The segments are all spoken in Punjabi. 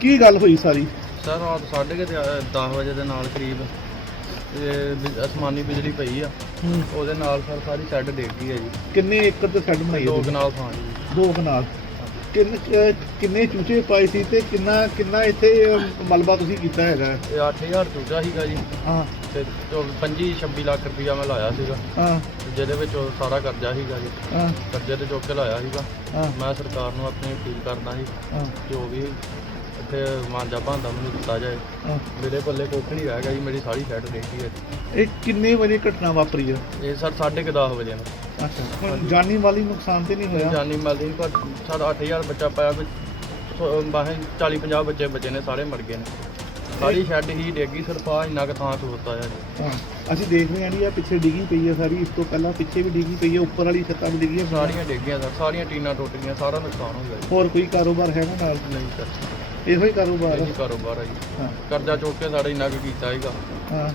ਕੀ ਗੱਲ ਹੋਈ ਸਾਰੀ? ਸਰ ਰਾਤ ਸਾਢੇ ਕੁ 10 ਵਜੇ ਦੇ ਨਾਲ ਕਰੀਬ ਬਿਜ- ਅਸਮਾਨੀ ਬਿਜਲੀ ਪਈ ਆ। ਉਹਦੇ ਨਾਲ ਸਰ ਸਾਰੀ ਸ਼ੈੱਡ ਡਿੱਗ ਗਈ ਹੈ ਜੀ। ਕਿੰਨੇ ਏਕੜ ਤੇ ਸੈੱਡ ਬਣਾਈ ਦੋ ਹੈ ਕਨਾਲ ਥਾਂ ਜੀ। ਦੋ ਕਨਾਲ। ਕਿੰਨ ਅਹ ਕਿੰਨੇ ਚੂਚੇ ਪਾਏ ਸੀ ਤੇ ਕਿੰਨਾ ਕਿੰਨਾ ਇੱਥੇ ਅਹ, ਮਲਬਾ ਤੁਸੀਂ ਕੀਤਾ ਹੈਗਾ? ਇਹ 8000 ਚੂਚਾ ਸੀਗਾ ਜੀ। ਹਾਂ। ਤੇ 25 26 ਲੱਖ ਰੁਪਈਆ ਮੈਂ ਲਾਇਆ ਸੀਗਾ। ਹਾਂ। ਜਿਹਦੇ ਵਿੱਚ ਉਹ ਸਾਰਾ ਕਰਜ਼ਾ ਸੀਗਾ ਜੀ। ਹਾਂ। ਕਰਜ਼ੇ ਤੇ ਚੁੱਕ ਕੇ ਲਾਇਆ ਸੀਗਾ। ਹਾਂ। ਮੈਂ ਸਰਕਾਰ ਨੂੰ ਆਪਣੀ ਅਪੀਲ ਕਰਦਾ ਜੀ ਹਾਂ। ਜੋ ਵੀ ਇੱਥੇ ਮਾਂਜਾ ਭਾਂਦਾ ਮੈਨੂੰ ਦਿੱਤਾ ਜਾਏ। ਹਾਂ। ਮੇਰੇ ਪੱਲੇ ਕੁੱਖ ਨਹੀਂ ਰਹਿ ਗਿਆ ਜੀ ਮੇਰੀ ਸਾਰੀ ਸ਼ੈੱਡ ਡਿੱਗ ਹੈ। ਇਹ ਕਿੰਨੇ ਵਜੇ ਘਟਨਾ ਵਾਪਰੀ ਹੈ ਇਹ ਸਰ ਸਾਢੇ ਕੁ 10 ਵਜੇ ਨੂੰ। ਅੱਛਾ। ਹੁਣ ਜਾਨੀ ਮਾਲੀ ਨੁਕਸਾਨ ਤੇ ਨਹੀਂ ਹੋਇਆ? ਜਾਨੀ ਮਾਲੀ ਨਹੀਂ ਪਰ ਸਾਡਾ 8000 ਬੱਚਾ ਪਾਇਆ ਕੋਈ ਬਾਹਰ 40 50 ਬੱਚੇ ਬਚੇ ਨੇ ਸਾਰੇ ਮਰ ਗਏ ਨੇ। ਸਾਰੀ ਸ਼ੈੱਡ ਹੀ ਡੇਗੀ ਸਿਰਫ ਆ ਇੰਨਾ ਕੁ ਥਾਂ ਸੋਤਾ ਆ ਜੀ ਹਾਂ। ਅਸੀਂ ਦੇਖ ਰਹੇ ਹਾਂ ਜੀ ਆ ਪਿੱਛੇ ਡਿੱਗੀ ਪਈ ਹੈ ਸਾਰੀ ਇਸ ਤੋਂ ਪਹਿਲਾਂ ਪਿੱਛੇ ਵੀ ਡਿੱਗੀ ਪਈ ਹੈ ਉੱਪਰ ਵਾਲੀ ਛੱਤਾਂ ਵੀ ਡਿੱਗੀਆਂ। ਸਾਰੀਆਂ ਡੇਗੀਆਂ ਸਰ ਸਾਰੀਆਂ ਟੀਨਾਂ ਟੁੱਟ ਗਈਆਂ ਸਾਰਾ ਨੁਕਸਾਨ ਹੋ ਗਿਆ ਹੋਰ ਕੋਈ ਕਾਰੋਬਾਰ ਹੈਗਾ ਨਾਲ? ਨਹੀਂ ਸਰ। ਇਹੋ ਹੀ ਕਾਰੋਬਾਰ ਇਹੀ ਹੈ ਕਾਰੋਬਾਰ ਆ ਜੀ। ਹਾਂ। ਕਰਜ਼ਾ ਚੁੱਕ ਕੇ ਸਾਡਾ ਇੰਨਾ ਕੁ ਕੀਤਾ ਸੀਗਾ। ਹਾਂ।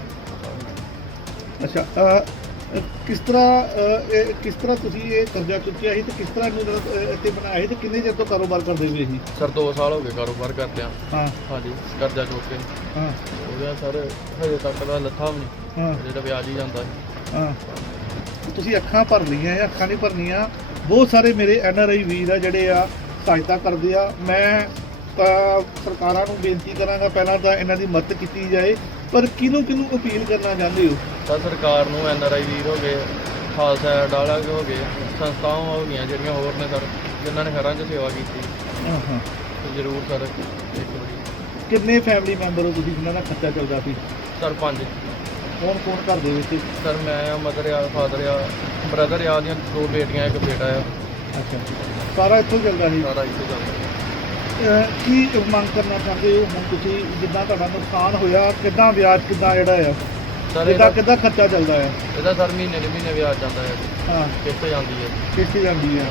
ਅੱਛਾ ਅਹ, ਕਿਸ ਤਰ੍ਹਾਂ ਅਹ, ਇਹ ਕਿਸ ਤਰ੍ਹਾਂ ਤੁਸੀਂ ਇਹ ਕਰਜ਼ਾ ਚੁੱਕਿਆ ਸੀ ਤੇ ਕਿਸ ਤਰ੍ਹਾਂ ਇਹਨੂੰ ਅਹ, ਇੱਥੇ ਬਣਾਇਆ ਸੀ ਤੇ ਕਿੰਨੇ ਚਿਰ ਤੋਂ ਕਾਰੋਬਾਰ ਕਰਦੇ ਹੋਏ ਸੀ? ਸਰ 2 ਸਾਲ ਹੋ ਗਏ ਕਾਰੋਬਾਰ ਕਰਦਿਆਂ। ਹਾਂ। ਹਾਂਜੀ ਕਰਜ਼ਾ ਚੁੱਕ ਕੇ। ਹਾਂ। ਉਹਦਾ ਸਰ ਹਜੇ ਤੱਕ ਦਾ ਲੱਥਾ ਵੀ ਨਹੀਂ। ਹਾਂ। ਜਿਹੜਾ ਵਿਆਜ ਹੀ ਜਾਂਦਾ। ਹਾਂ। ਤੁਸੀਂ ਅੱਖਾਂ ਭਰ ਲਈਆਂ ਜਾਂ ਅੱਖਾਂ ਨਹੀਂ ਭਰਨੀਆਂ ਬਹੁਤ ਸਾਰੇ ਮੇਰੇ ਐਨ ਆਰ ਆਈ ਵੀਰ ਆ ਜਿਹੜੇ ਆ ਸਹਾਇਤਾ ਕਰਦੇ ਆ। ਮੈਂ ਤਾਂ ਸਰਕਾਰਾਂ ਨੂੰ ਬੇਨਤੀ ਕਰਾਂਗਾ ਪਹਿਲਾਂ ਤਾਂ ਇਹਨਾਂ ਦੀ ਮਦਦ ਕੀਤੀ ਜਾਏ ਪਰ ਕਿਹਨੂੰ ਕਿਹਨੂੰ ਅਪੀਲ ਕਰਨਾ ਚਾਹੁੰਦੇ ਹੋ? ਤਾਂ ਸਰਕਾਰ ਨੂੰ ਐਨ ਆਰ ਆਈ ਵੀਰ ਹੋ ਗਏ ਖਾਲਸਾ ਵਾਲਾ ਹੋ ਗਏ ਸੰਸਥਾਵਾਂ ਹੋ ਗਈਆਂ ਜਿਹੜੀਆਂ ਹੋਰ ਨੇ ਸਰ ਜਿਨ੍ਹਾਂ ਨੇ ਘਰਾਂ 'ਚ ਸੇਵਾ ਕੀਤੀ। ਹਾਂ ਹਾਂ। ਜ਼ਰੂਰ ਸਰ ਕਿੰਨੇ ਫੈਮਿਲੀ ਮੈਂਬਰ ਹੋ ਤੁਸੀਂ ਜਿਨ੍ਹਾਂ ਦਾ ਖਰਚਾ ਚੱਲਦਾ ਸੀ? ਸਰ ਪੰਜ। ਕੌਣ ਕੌਣ ਘਰ ਦੇ ਵਿੱਚ? ਸਰ ਮੈਂ ਆ ਮਦਰ ਆ ਫਾਦਰ ਆ ਬ੍ਰਦਰ ਆ ਦੀਆਂ ਦੋ ਬੇਟੀਆਂ ਇੱਕ ਬੇਟਾ ਆ। ਅੱਛਾ। ਸਾਰਾ ਇੱਥੋਂ ਚੱਲਦਾ ਸੀ? ਸਾਰਾ ਇੱਥੇ ਚੱਲਦਾ। ਕੀ ਮੰਗ ਕਰਨਾ ਚਾਹੁੰਦੇ ਹੋ? ਹੁਣ ਤੁਸੀਂ ਜਿੱਦਾਂ ਤੁਹਾਡਾ ਨੁਕਸਾਨ ਹੋਇਆ ਕਿੱਦਾਂ ਵਿਆਜ ਕਿੱਦਾਂ ਜਿਹੜਾ ਆ ਸਰ ਕਿੱਦਾਂ ਇਹਦਾ ਕਿੱਦਾਂ ਖਰਚਾ ਚੱਲਦਾ ਆ ਇਹਦਾ ਸਰ ਮਹੀਨੇ ਦੇ ਮਹੀਨੇ ਵਿਆਜ ਜਾਂਦਾ ਹੈ। ਹਾਂ। ਕਿਸ਼ਤ ਜਾਂਦੀ ਹੈ। ਕਿਸ਼ਤੀ ਜਾਂਦੀ ਆ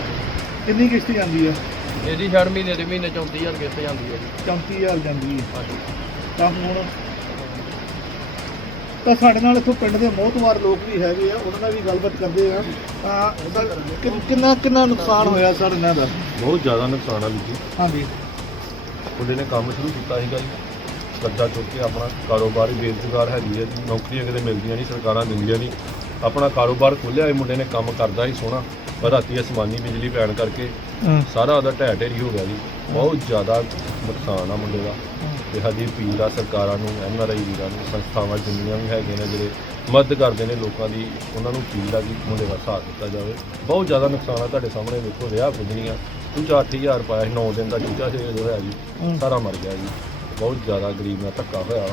ਕਿੰਨੀ ਕਿਸ਼ਤੀ ਜਾਂਦੀ ਆ ਇਹਦੀ ਛੜ ਮਹੀਨੇ ਦੇ ਮਹੀਨੇ 34000 ਕਿਸ਼ਤ ਜਾਂਦੀ ਹੈ ਜੀ। 34000 ਜਾਂਦੀ ਹੈ। ਹਾਂਜੀ। ਤਾਂ ਹੁਣ ਤਾਂ ਸਾਡੇ ਨਾਲ ਇੱਥੋਂ ਪਿੰਡ ਦੇ ਮੋਹਤਵਾਰ ਲੋਕ ਵੀ ਹੈਗੇ ਆ ਉਹਨਾਂ ਨਾਲ ਵੀ ਗੱਲਬਾਤ ਕਰਦੇ ਆ। ਤਾਂ ਕਿ- ਕਿੰਨਾ ਕਿੰਨਾ ਨੁਕਸਾਨ ਹੋਇਆ ਸਰ ਇਹਨਾਂ ਦਾ? ਬਹੁਤ ਜ਼ਿਆਦਾ ਨੁਕਸਾਨ ਆ ਵੀਰ ਜੀ। ਹਾਂਜੀ। ਮੁੰਡੇ ਨੇ ਕੰਮ ਸ਼ੁਰੂ ਕੀਤਾ ਸੀਗਾ ਜੀ। ਕਰਜ਼ਾ ਚੁੱਕ ਕੇ ਆਪਣਾ ਕਾਰੋਬਾਰ ਹੀ ਬੇਰੁਜ਼ਗਾਰ ਹੈਗੀ ਹੈ ਜੀ। ਨੌਕਰੀਆਂ ਕਿਤੇ ਮਿਲਦੀਆਂ ਨਹੀਂ ਸਰਕਾਰਾਂ ਦਿੰਦੀਆਂ ਨਹੀਂ। ਆਪਣਾ ਕਾਰੋਬਾਰ ਖੋਲ੍ਹਿਆ ਇਹ ਮੁੰਡੇ ਨੇ ਕੰਮ ਕਰਦਾ ਹੀ ਸੋਹਣਾ। ਪਰ ਰਾਤੀ ਅਸਮਾਨੀ ਬਿਜਲੀ ਪੈਣ ਕਰਕੇ ਸਾਰਾ ਉਹਦਾ ਢਹਿ ਢੇਰੀ ਹੋ ਗਿਆ ਜੀ। ਬਹੁਤ ਜ਼ਿਆਦਾ ਨੁਕਸਾਨ ਆ ਮੁੰਡੇ ਦਾ। ਤੇ ਸਾਡੀ ਅਪੀਲ ਆ ਸਰਕਾਰਾਂ ਨੂੰ ਐਨ ਆਰ ਆਈ ਵੀਰਾਂ ਨੂੰ ਸੰਸਥਾਵਾਂ ਜਿੰਨੀਆਂ ਵੀ ਹੈਗੀਆਂ ਨੇ ਜਿਹੜੇ ਮਦਦ ਕਰਦੇ ਨੇ ਲੋਕਾਂ ਦੀ ਉਹਨਾਂ ਨੂੰ ਅਪੀਲ ਆ ਕਿ ਮੁੰਡੇ ਦਾ ਸਾਥ ਦਿੱਤਾ ਜਾਵੇ। ਬਹੁਤ ਜ਼ਿਆਦਾ ਨੁਕਸਾਨ ਆ ਤੁਹਾਡੇ ਸਾਹਮਣੇ ਵੇਖੋ ਰਿਹਾ ਕੁਝ ਨਹੀਂ ਆ ਚੂਚਾ 8000 ਪਾਇਆ ਸੀ 9 ਦਿਨ ਦਾ ਚੂਚਾ ਸੀ ਜੋ ਹੋਇਆ ਜੀ ਸਾਰਾ ਮਰ ਗਿਆ ਜੀ। ਬਹੁਤ ਜ਼ਿਆਦਾ ਗਰੀਬ ਨਾਲ ਧੱਕਾ ਹੋਇਆ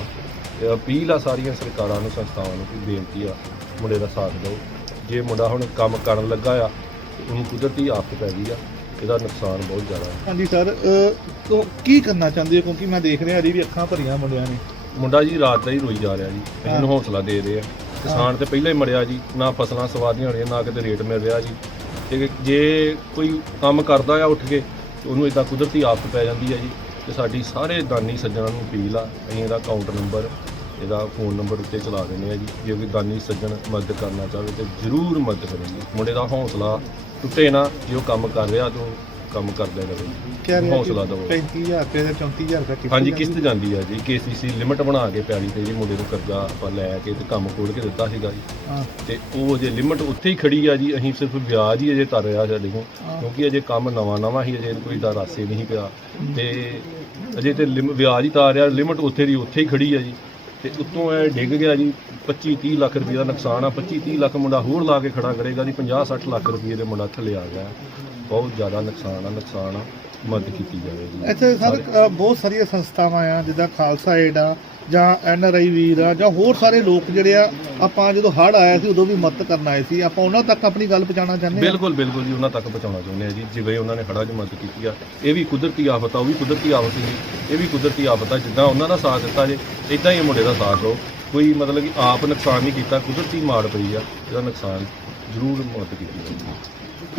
ਤੇ ਅਪੀਲ ਆ ਸਾਰੀਆਂ ਸਰਕਾਰਾਂ ਨੂੰ ਸੰਸਥਾਵਾਂ ਨੂੰ ਕਿ ਬੇਨਤੀ ਆ ਮੁੰਡੇ ਦਾ ਸਾਥ ਦਿਓ। ਜੇ ਮੁੰਡਾ ਹੁਣ ਕੰਮ ਕਰਨ ਲੱਗਾ ਆ ਉਹਨੂੰ ਕੁਦਰਤੀ ਆਫਤ ਪੈ ਗਈ ਆ ਇਹਦਾ ਨੁਕਸਾਨ ਬਹੁਤ ਜ਼ਿਆਦਾ ਹੈ ਹਾਂਜੀ ਸਰ ਕੀ ਕਰਨਾ ਚਾਹੁੰਦੇ ਹੋ? ਕਿਉਂਕਿ ਮੈਂ ਦੇਖ ਰਿਹਾ ਅਜੇ ਵੀ ਅੱਖਾਂ ਭਰੀਆਂ ਮੁੰਡਿਆਂ ਨੇ। ਮੁੰਡਾ ਜੀ ਰਾਤ ਦਾ ਹੀ ਰੋਈ ਜਾ ਰਿਹਾ ਜੀ। ਇਹਨੂੰ ਹੌਸਲਾ ਦੇ ਰਹੇ ਆ। ਕਿਸਾਨ ਤੇ ਪਹਿਲਾਂ ਹੀ ਮਰਿਆ ਜੀ ਨਾ ਫਸਲਾਂ ਸਵਾਦੀਆਂ ਹੋਣੀਆਂ ਨਾ ਕਿਤੇ ਰੇਟ ਮਿਲ ਰਿਹਾ ਜੀ। ਤੇ ਜੇ ਕੋਈ ਕੰਮ ਕਰਦਾ ਆ ਉੱਠ ਕੇ, ਤੇ ਉਹਨੂੰ ਇਦਾਂ ਕੁਦਰਤੀ ਆਫਤ ਪੈ ਜਾਂਦੀ ਹੈ ਜੀ, ਤੇ ਸਾਡੀ ਸਾਰੇ ਦਾਨੀ ਸੱਜਣਾਂ ਨੂੰ ਅਪੀਲ ਆ, ਅਸੀਂ ਇਹਦਾ ਅਕਾਊਂਟ ਨੰਬਰ ਇਹਦਾ ਫੋਨ ਨੰਬਰ ਉੱਤੇ ਚਲਾ ਦਿੰਦੇ ਆ ਜੀ, ਜੇ ਕੋਈ ਦਾਨੀ ਸੱਜਣ ਮਦਦ ਕਰਨਾ ਚਾਹਵੇ ਤੇ ਜ਼ਰੂਰ ਮਦਦ ਕਰੋ ਜੀ। ਮੁੰਡੇ ਦਾ ਹੌਸਲਾ ਟੁੱਟੇ ਨਾ, ਜੇ ਉਹ ਕੰਮ ਕਰ ਰਿਹਾ ਤਾਂ ਕੰਮ ਕਰਦਾ ਰਹੇ ਹੌਸਲਾ ਦਿਓ। 35000 ਰੁਪਏ ਦਾ 34000 ਰੁਪਏ ਕਿਸ਼ਤ ਹਾਂਜੀ ਕਿਸ਼ਤ ਜਾਂਦੀ ਆ ਜੀ। ਕੇਸੀਸੀ ਲਿਮਟ ਬਣਾ ਕੇ ਪੈਲੀ ਤੇ ਜੀ ਮੁੰਡੇ ਨੂੰ ਕਰਜ਼ਾ ਆਪਾਂ ਲੈ ਕੇ ਤੇ ਕੰਮ ਖੋਲ ਕੇ ਦਿੱਤਾ ਸੀਗਾ ਜੀ। ਤੇ ਉਹ ਜੇ ਲਿਮਟ ਉੱਥੇ ਹੀ ਖੜੀ ਆ ਜੀ ਅਸੀਂ ਸਿਰਫ ਵਿਆਜ ਹੀ ਅਜੇ ਤਰ ਰਿਹਾ ਸਾਡੇ ਕੋਲ। ਕਿਉਂਕਿ ਅਜੇ ਕੰਮ ਨਵਾਂ ਨਵਾਂ ਹੀ ਅਜੇ ਕੋਈ ਦਾ ਰਾਸੇ ਨਹੀਂ ਪਿਆ। ਤੇ ਅਜੇ ਤੇ ਵਿਆਜ ਹੀ ਤਾਰ ਰਿਹਾ ਲਿਮਟ ਉੱਥੇ ਦੀ ਉੱਥੇ ਹੀ ਖੜੀ ਆ ਜੀ। ਤੇ ਉੱਤੋਂ ਇਹ ਡਿੱਗ ਗਿਆ ਜੀ 25 30 ਲੱਖ ਰੁਪਏ ਦਾ ਨੁਕਸਾਨ ਆ 25 30 ਲੱਖ ਮੁੰਡਾ ਹੋਰ ਲਾ ਕੇ ਖੜਾ ਕਰੇਗਾ ਜੀ 50 60 ਲੱਖ ਰੁਪਏ ਦੇ ਮੁੰਡਾ ਥੱਲੇ ਆ ਗਿਆ। ਬਹੁਤ ਜ਼ਿਆਦਾ ਨੁਕਸਾਨ ਆ ਨੁਕਸਾਨ ਆ, ਮਦਦ ਕੀਤੀ ਜਾਵੇ ਜੀ ਇੱਥੇ ਸਰ ਬਹੁਤ ਸਾਰੀਆਂ ਸੰਸਥਾਵਾਂ ਆ, ਜਿੱਦਾਂ ਖਾਲਸਾ ਏਡ ਆ ਜਾਂ ਐਨ ਆਰ ਆਈ ਵੀਰ ਆ ਜਾਂ ਹੋਰ ਸਾਰੇ ਲੋਕ ਜਿਹੜੇ ਆ ਆਪਾਂ ਜਦੋਂ ਹੜ੍ਹ ਆਇਆ ਸੀ ਉਦੋਂ ਵੀ ਮਦਦ ਕਰਨ ਆਏ ਸੀ। ਆਪਾਂ ਉਹਨਾਂ ਤੱਕ ਆਪਣੀ ਗੱਲ ਪਹੁੰਚਾਉਣਾ ਚਾਹੁੰਦੇ ਹਾਂ? ਬਿਲਕੁਲ ਬਿਲਕੁਲ ਜੀ ਉਹਨਾਂ ਤੱਕ ਪਹੁੰਚਾਉਣਾ ਚਾਹੁੰਦੇ ਆ ਜੀ। ਜਿਵੇਂ ਉਹਨਾਂ ਨੇ ਖੜਾ 'ਚ ਮਦਦ ਕੀਤੀ ਆ ਇਹ ਵੀ ਕੁਦਰਤੀ ਆਫਤ ਆ ਉਹ ਵੀ ਕੁਦਰਤੀ ਆਫਤ ਸੀ। ਇਹ ਵੀ ਕੁਦਰਤੀ ਆਫਤ ਆ ਜਿੱਦਾਂ ਉਹਨਾਂ ਦਾ ਸਾਥ ਦਿੱਤਾ ਜੇ ਇਦਾਂ ਹੀ ਮੁੰਡੇ ਦਾ ਸਾਥ ਦਿਓ। ਕੋਈ ਮਤਲਬ ਕਿ ਆਪ ਨੁਕਸਾਨ ਨਹੀਂ ਕੀਤਾ ਕੁਦਰਤੀ ਮਾਰ ਪਈ ਆ ਇਹਦਾ ਨੁਕਸਾਨ ਜ਼ਰੂਰ ਮਦਦ ਕੀਤੀ ਜਾਊਗੀ।